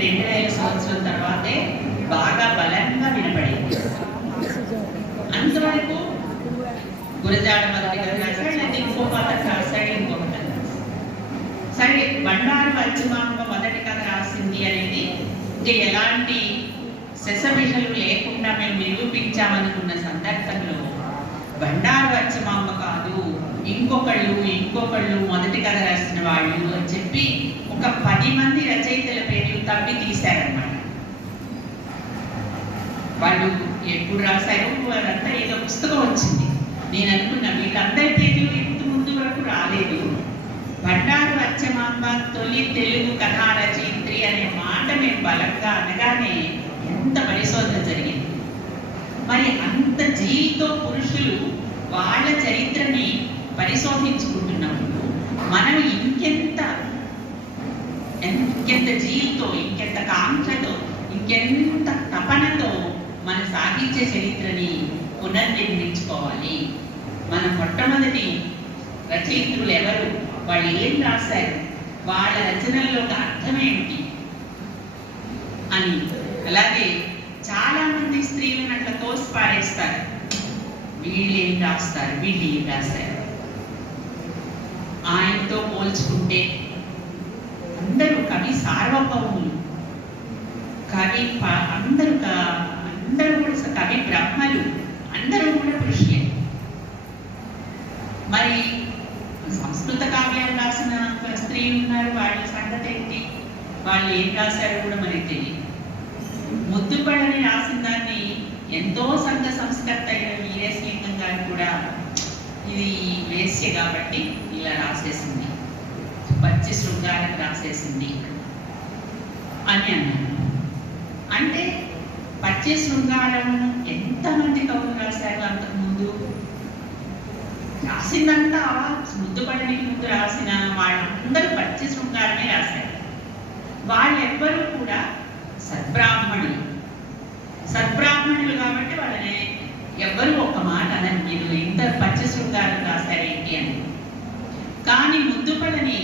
2000 సంవత్సరం తర్వాతే బాగా బలంగా వినపడింది. అంతవరకు గురజాడ మొదటి కథ రాశాడు, లేదా ఇంకో కథ రాశాడు, ఇంకొక కథ రాశాడు. సరే, బండారు అచ్చమాంబ మొదటి కథ రాసింది అనేది ఇంకా ఎలాంటి శశబిషలు లేకుండా మేము నిరూపించామనుకున్న సందర్భంలో బండారు అచ్చమాంబ కాదు, ఇంకొకళ్ళు మొదటి కథ రాసిన వాళ్ళు అని చెప్పి ఒక 10 మంది రచయితల పేర్లు తప్పి తీశారన్నమాట. వాళ్ళు ఎప్పుడు రాశారు అదంతా ఏదో పుస్తకం వచ్చింది. నేను అనుకున్నా వీళ్ళందరి పేర్లు ఇంత ముందు వరకు రాలేదు. బండారు అచ్చమాంబ తొలి తెలుగు కథా రచయిత్రి అనే మాట మేము బలంగా అనగానే ఎంత పరిశోధన జరిగింది. మరి అంత జీవితో పురుషులు వాళ్ళ చరిత్రని పరిశోధించుకుంటున్నప్పుడు మనం ఇంకెంత జీవితో, ఇంకెంత కాంక్షతో, ఇంకెంత తపనతో మన సాహిత్య చరిత్రని పునర్నిర్మించుకోవాలి. మన మొట్టమొదటి రచయిత్రులు ఎవరు, వాళ్ళు ఏం రాశారు, వాళ్ళ రచనల్లో అర్థం ఏమిటి అని. అలాగే చాలా మంది స్త్రీలను అట్లా తోసి పారేస్తారు. వీళ్ళు ఏం రాస్తారు, వీళ్ళు ఏం రాశారు, ఆయనతో పోల్చుకుంటే అందరూ కవి సార్వభౌములు, అందరూ కూడా కవి బ్రహ్మలు, అందరూ కూడా పురుషులే. మరి సంస్కృత కావ్యాలు రాసిన స్త్రీలు ఉన్నారు, వాళ్ళ సంగతి ఏంటి, వాళ్ళు ఏం రాశారో కూడా మనకి తెలియదు. ముద్దుపడని రాసిన దాన్ని ఎంతో సంఘ సంస్కర్త అయిన వీరేశలింగం గారు కూడా ఇది వేశ్య కాబట్టి ఇలా రాసేసింది, పచ్చి శృంగారం రాసేసింది అని అన్నారు. అంటే పచ్చి శృంగారం ఎంతమంది కవులు రాశారు అంతకుముందు? రాసిందంతా ముద్దుపడనికి ముందు రాసిన వాళ్ళందరూ పచ్చి శృంగారమే రాశారు. వాళ్ళెవ్వరూ కూడా సద్బ్రాహ్మణులు కాబట్టి వాళ్ళని ఎవ్వరూ ఒక మాట అనని, మీరు ఇంత పచ్చి శృంగారం రాశారేంటి అని. కానీ ముద్దుపడని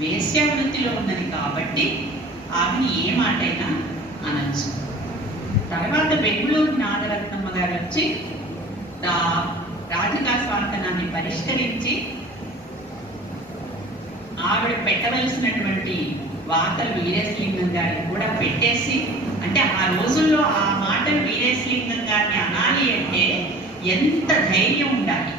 వేశ్యావృత్తిలో ఉన్నది కాబట్టి ఆమెని ఏ మాటైనా అనొచ్చు. తర్వాత బెంగుళూరు నాగరత్నమ్మ గారు వచ్చి రాధికా స్వాంతనాన్ని పరిష్కరించి ఆవిడ పెట్టవలసినటువంటి వార్తలు వీరేశలింగం గారిని కూడా పెట్టేసి, అంటే ఆ రోజుల్లో ఆ మాటలు వీరేశలింగం గారిని అనాలి అంటే ఎంత ధైర్యం ఉండాలి.